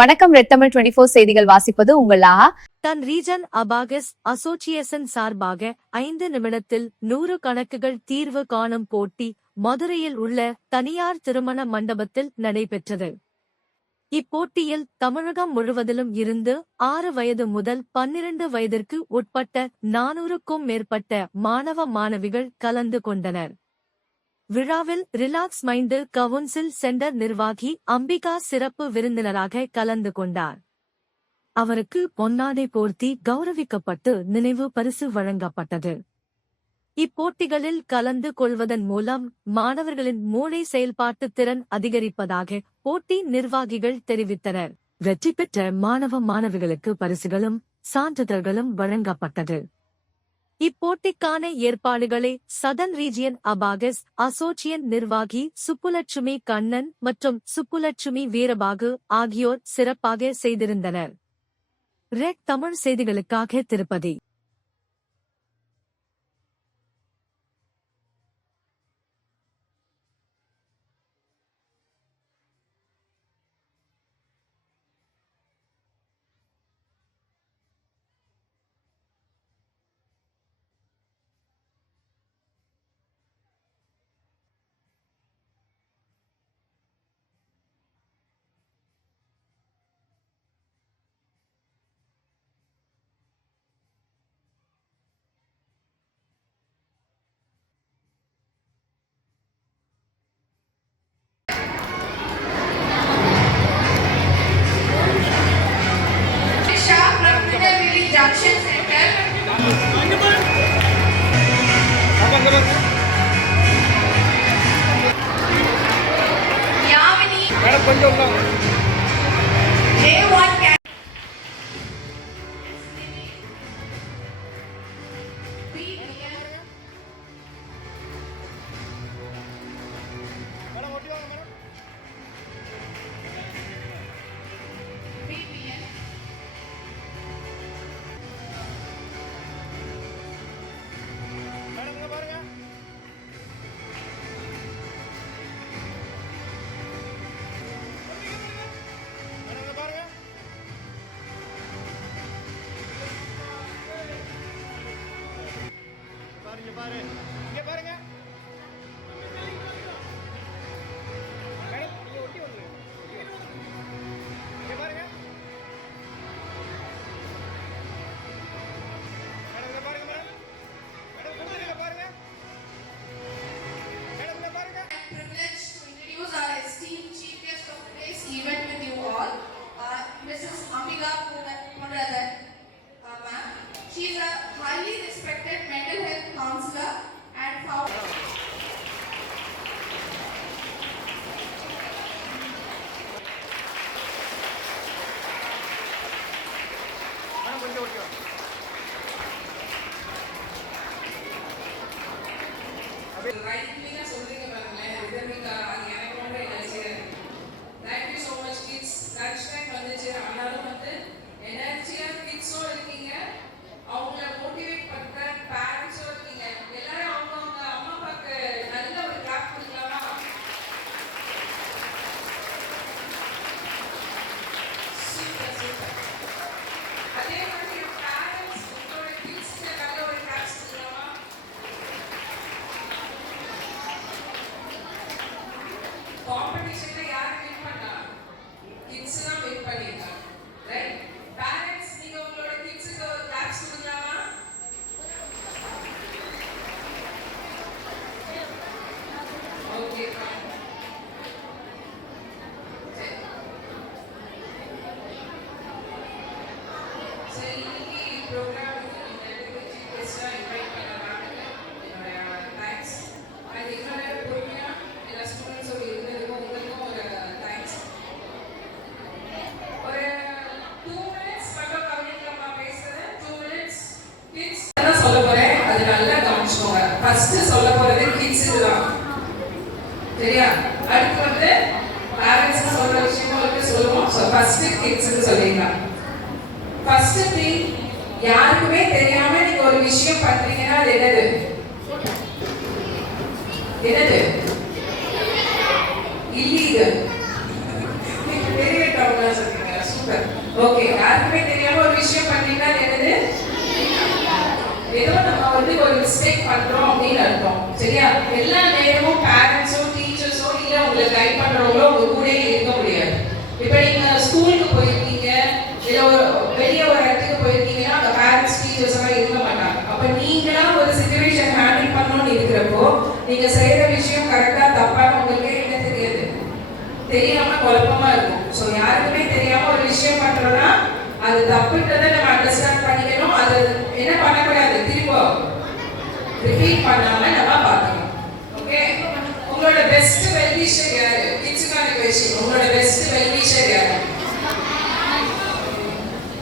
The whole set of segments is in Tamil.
வணக்கம். ரெட் தமிழ் 24 செய்திகள் வாசிப்பது உங்கள் ஆஹா. தன் ரீஜன் அபாகஸ் அசோசியேஷன் சார்பாக 5 நிமிடத்தில் 100 கணக்குகள் தீர்வு காணும் போட்டி மதுரையில் உள்ள தனியார் திருமண மண்டபத்தில் நடைபெற்றது. இப்போட்டியில் தமிழகம் முழுவதிலும் இருந்து 6 வயது முதல் 12 வயதிற்கு உட்பட்ட 400க்கும் மேற்பட்ட மாணவ மாணவிகள் கலந்து கொண்டனர். விழாவில் ரிலாக்ஸ் மைண்ட் கவுன்சில் சென்டர் நிர்வாகி அம்பிகா சிறப்பு விருந்தினராக கலந்து கொண்டார். அவருக்கு பொன்னாடை போர்த்தி கௌரவிக்கப்பட்டு நினைவு பரிசு வழங்கப்பட்டது. இப்போட்டிகளில் கலந்து கொள்வதன் மூலம் மாணவர்களின் மூளை செயல்பாட்டு திறன் அதிகரிப்பதாக போட்டி நிர்வாகிகள் தெரிவித்தனர். வெற்றி பெற்ற மாணவ மாணவிகளுக்கு பரிசுகளும் சான்றிதழ்களும் வழங்கப்பட்டது. இப்போட்டிக்கான ஏற்பாடுகளை சதன் ரீஜியன் அபாகஸ் அசோசியேஷன் நிர்வாகி சுப்புலட்சுமி கண்ணன் மற்றும் சுப்புலட்சுமி வீரபாகு ஆகியோர் சிறப்பாக செய்திருந்தனர். ரெட் தமிழ் செய்திகளுக்காக Tirupati. Junction Center. Yamini. J1. இங்க பாருங்க. மேடம் நீங்க ஒட்டி வந்து. இங்க பாருங்க. மேடம் இங்க பாருங்க மேடம். மேடம் குடுங்க பாருங்க. மேடம் இங்க பாருங்க. Privileged to introduce our esteemed chief guest of today's event with you all, Mrs. Amiga Punradan. Ma'am, she is a highly respected mental health counselor and founder. Thank you so much kids. Lunch time வந்துச்சு. ஆனாலும் வந்து எனர்ஜியா கிட்ஸோட இருக்கீங்க. அவங்கள மோட்டிவேட் பண்ற பேரண்ட்ஸோட இருக்கீங்க. எல்லாரும் அவங்க அம்மா அப்பாக்கு நல்ல ஒரு கிளாப் கொடுக்கலாமா? Super super. அதே மாதிரி பேரண்ட்ஸ் உங்களோட கிட்ஸ்க்கு நல்ல ஒரு கிளாப்ஸ் கொடுக்கலாமா? காம்படிஷன்ல யார் வின் பண்ணா? கிட்ஸ் தான் வின் பண்ணிருக்காங்க. ரைட்? பேரண்ட்ஸ் நீங்க உங்களோட கிட்ஸ்க்கு ஒரு கிளாப்ஸ் கொடுக்கலாமா? Okay fine. சரி இன்னைக்கு ப்ரோக்ராமுக்கு நீங்க சீஃப் கெஸ்டா இன்வைட் பண்ணாங்க. என்னோட தேங்க்ஸ். அண்ட் என்னோட பொறுமையா எல்லா ஸ்டூடெண்ட்ஸோட இருந்ததுக்கும் உங்களுக்கும் ஒரு தேங்க்ஸ். ஒரு 2 minutes மட்டும் கவனிக்கலாமா பேசுறது? 2 minutes. கிட்ஸ் தான் சொல்ல போறேன். அது நல்லா கவனிச்சுக்கோங்க. ஃபர்ஸ்ட் சொல்ல போறது கிட்ஸ்க்கு தான். சரியா? அடுத்து வந்து பேரண்ட்ஸ் சொல்ற விஷயங்களுக்கு சொல்லுவோம். சோ ஃபர்ஸ்ட் கிட்ஸ்க்கு சொல்லிடலாம். ஃபர்ஸ்ட் திங் யாருக்குமே தெரியாம நீங்க ஒரு விஷயம் பண்றீங்கன்னா அது என்னது? என்னது? இல்லீகல். நீங்க தெரிவிட்டவங்க சொல்றீங்க. ஓகே, யாருக்குமே தெரியாம ஒரு விஷயம் பண்ணீங்கன்னா என்னது? ஏதோ நம்ம வந்து ஒரு மிஸ்டேக் பண்றோம் அப்படின்னு அர்த்தம். சரியா? எல்லா நேரமும் பேரண்ட்ஸோ டீச்சர்ஸோ இல்ல உங்களை கைட் பண்றவங்களோ உங்க கூட இருக்க முடியாது. இப்ப நீங்க ஸ்கூலுக்கு போயிருக்கீங்க, இல்ல ஒரு வெளியே ஒரு இடத்துக்கு போயிருக்கீங்கன்னா அந்த பேரண்ட்ஸ் டீச்சர்ஸ் எல்லாம் இருக்க மாட்டாங்க. அப்ப நீங்களா ஒரு சிச்சுவேஷன் ஹேண்டில் பண்ணணும்னு இருக்கிறப்போ நீங்க செய்யற விஷயம் கரெக்டா தப்பான்னு உங்களுக்கு என்ன தெரியாது, தெரியாம குழப்பமா இருக்கும். ஸோ யாருக்குமே தெரியாம ஒரு விஷயம் பண்றோம்னா அது தப்புன்றதை நம்ம அண்டர்ஸ்டாண்ட் பண்ணிக்கணும். அது என்ன பண்ணக்கூடாது, திரும்ப ரிப்பீட் பண்ணாம நம்ம பார்க்கணும். ஓகே, உங்களோட பெஸ்ட் வெல்விஷர் யாரு? கிட்ஸுக்கான கொஸ்டின். உங்களோட பெஸ்ட் வெல்விஷர் யாரு?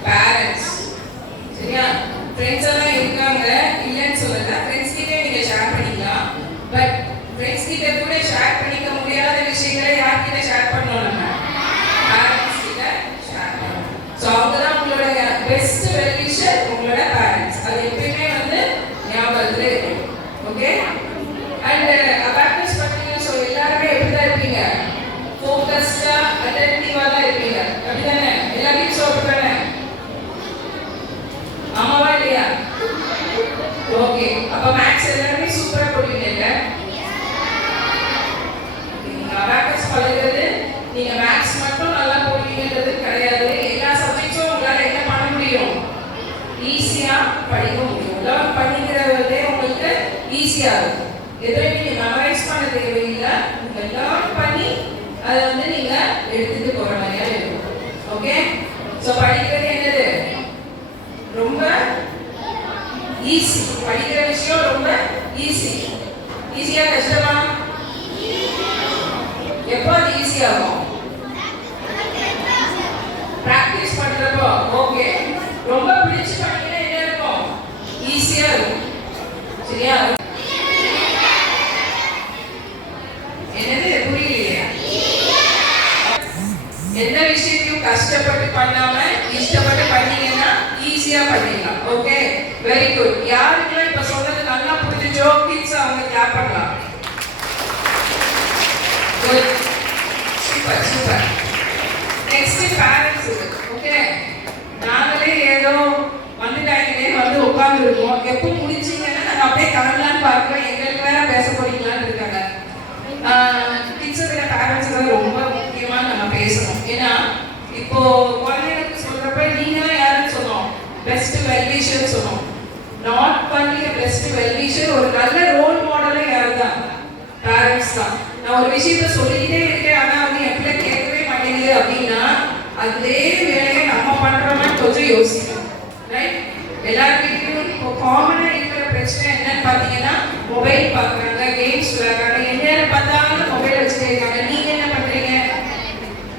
பேரண்ட்ஸ். சரியா? ஃப்ரெண்ட்ஸ் எல்லாம் இருக்காங்க, இல்லைன்னு சொல்லல. ஃப்ரெண்ட்ஸ் கிட்ட நீங்க ஷேர் பண்ணிக்கலாம். பட் ஃப்ரெண்ட்ஸ் கிட்ட கூட ஷேர் பண்ணிக்க முடியாத விஷயங்களை யார்கிட்ட ஷேர் பண்ணணும்? நம்ம பேரண்ட்ஸ் கிட்ட ஷேர் பண்ணணும். ஸோ அவங்க தான் உங்களோட பெஸ்ட் வெல்விஷர், உங்களோட பேரண்ட்ஸ். அது எப்பயுமே வந்து ஞாபகத்துல இருக்கும். ஓகே, அண்ட் அபாக்கஸ் பண்ணீங்க. ஸோ எல்லாருமே எப்படி தான் இருப்பீங்க? ஃபோக்கஸ்டா அட்டென்டிவா தான் இருப்பீங்க. அப்படிதானே? எல்லா கிட்ஸும் அப்படிதானே? ஆமாவா இல்லையா? ஓகே, அப்ப மேக்ஸ் எல்லாருமே சூப்பரா போடுவீங்க. அபாக்கஸ் பழகிறது நீங்க மேக்ஸ் மட்டும் நல்லா போடுவீங்கன்றது கிடையாது. எல்லா சப்ஜெக்ட்ஸும் உங்களால என்ன பண்ண முடியும்? ஈஸியா படிக்க முடியும். லேர்ன் பண்ணிக்கிறதே உங்களுக்கு ஈஸியா இருக்கும். எதுவுமே நீங்க மெமரைஸ் பண்ண தேவையில்லை. நீங்க லேர்ன் பண்ணி அதை வந்து நீங்க எடுத்துட்டு போற மாதிரியா இருக்கும். ஓகே, ஸோ படிக்கிறது என்னது? ரொம்ப ஈஸி. படிக்கிற விஷயம் ரொம்ப ஈஸி. ஈஸியா கஷ்டமா? எப்போ அது ஈஸியாகும்? பிராக்டிஸ் பண்றப்போ. ஓகே, ரொம்ப பிடிச்சு பண்ணீங்கன்னா என்ன இருக்கும்? ஈஸியா இருக்கும். சரியா? என்னது புரியலையா? எந்த விஷயத்தையும் கஷ்டப்பட்டு பண்ணாம இஷ்டப்பட்டு பண்ணீங்கன்னா ஈஸியா பண்ணிடலாம். Okay, very good. யாருக்குலாம் இப்ப சொன்னது நல்லா புரிஞ்சுச்சோ கிட்ஸ் அவங்க கிளாப் பண்ணலாம். Good, super super. Next parents. Okay, நாங்களே ஏதோ வந்துட்டாங்களே வந்து உட்கார்ந்து இருக்கோம். எப்போ முடிச்சீங்கன்னா நாங்கள் அப்படியே கிளம்பலான்னு பார்க்குறோம். எங்களுக்கு வேற பேச போறீங்களான்னு இருக்காங்க. கிட்ஸோட பேரண்ட்ஸ் தான் ரொம்ப முக்கியமாக நம்ம பேசணும். ஏன்னா இப்போ குழந்தைங்களுக்கு சொல்றப்ப நீங்க தான் யாருன்னு சொன்னோம்? பெஸ்ட் வெல்விஷர் சொன்னோம். நாட் பண்ணி பெஸ்ட் வெல்விஷர் ஒரு நல்ல ரோல் மாடலே யாரு தான்? பேரண்ட்ஸ் தான். நான் ஒரு விஷயத்த சொல்லிக்கிட்டே இருக்கேன், ஆனா வந்து என் பிள்ளை கேட்கவே மாட்டேங்குது அப்படின்னா அதே வேலையை நம்ம பண்றோம்னு கொஞ்சம் யோசிக்கணும். ரைட்? எல்லாருக்கிட்டையும் இப்போ காமனா இருக்கிற பிரச்சனை என்னன்னு பாத்தீங்கன்னா மொபைல் பார்க்குறாங்க, கேம்ஸ் விளையாடுறாங்க, என்ன பார்த்தாலும் மொபைல் வச்சுட்டே இருக்காங்க. நீங்க என்ன பண்றீங்க?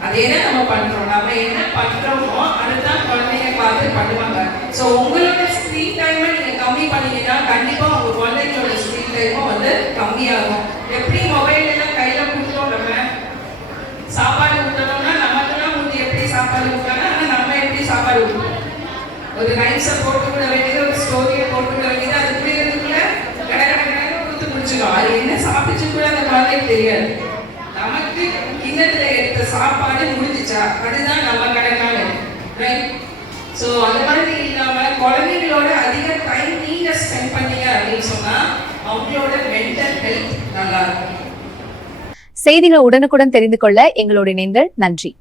அதே தான் நம்ம பண்றோம். நம்ம என்ன பண்றோமோ அதுதான் குழந்தைங்க பார்த்து பண்ணுவாங்க. ஸோ உங்களோட ஸ்க்ரீன் டைமை நீங்க கம்மி பண்ணீங்கன்னா கண்டிப்பா உங்க குழந்தைங்களோட ஸ்க்ரீன் டைமும் வந்து கம்மியாகும். எப்படி மொபைல் எல்லாம் கையில கொடுத்தோம், நம்ம சாப்பாடு ஊட்டணும்னா நமக்குலாம் முந்தி எப்படி சாப்பாடு ஊட்டாங்க, ஆனால் நம்ம எப்படி சாப்பாடு ஊட்டணும்? ஒரு ரைஸை போட்டு விட வேண்டியது, ஒரு ஸ்டோரியை போட்டு விட வேண்டியது, அது குடிக்கிறதுக்குள்ள கடை கொடுத்து முடிச்சிடும். அது என்ன சாப்பிட்டு கூட அந்த குழந்தைக்கு தெரியாது. நமக்கு கிண்ணத்துல எடுத்த சாப்பாடு முடிஞ்சிச்சா அதுதான் நம்ம கடனால. ரைட்? ஸோ அது மாதிரி இல்லாம குழந்தைங்களோட அதிக டைம் நீங்க ஸ்பெண்ட் பண்ணீங்க அப்படின்னு சொன்னா அவங்களோட மென்டல் ஹெல்த் நல்லா இருக்கும். செய்திகளை உடனுக்குடன் தெரிந்து கொள்ள எங்களோடு இணைந்தல். நன்றி.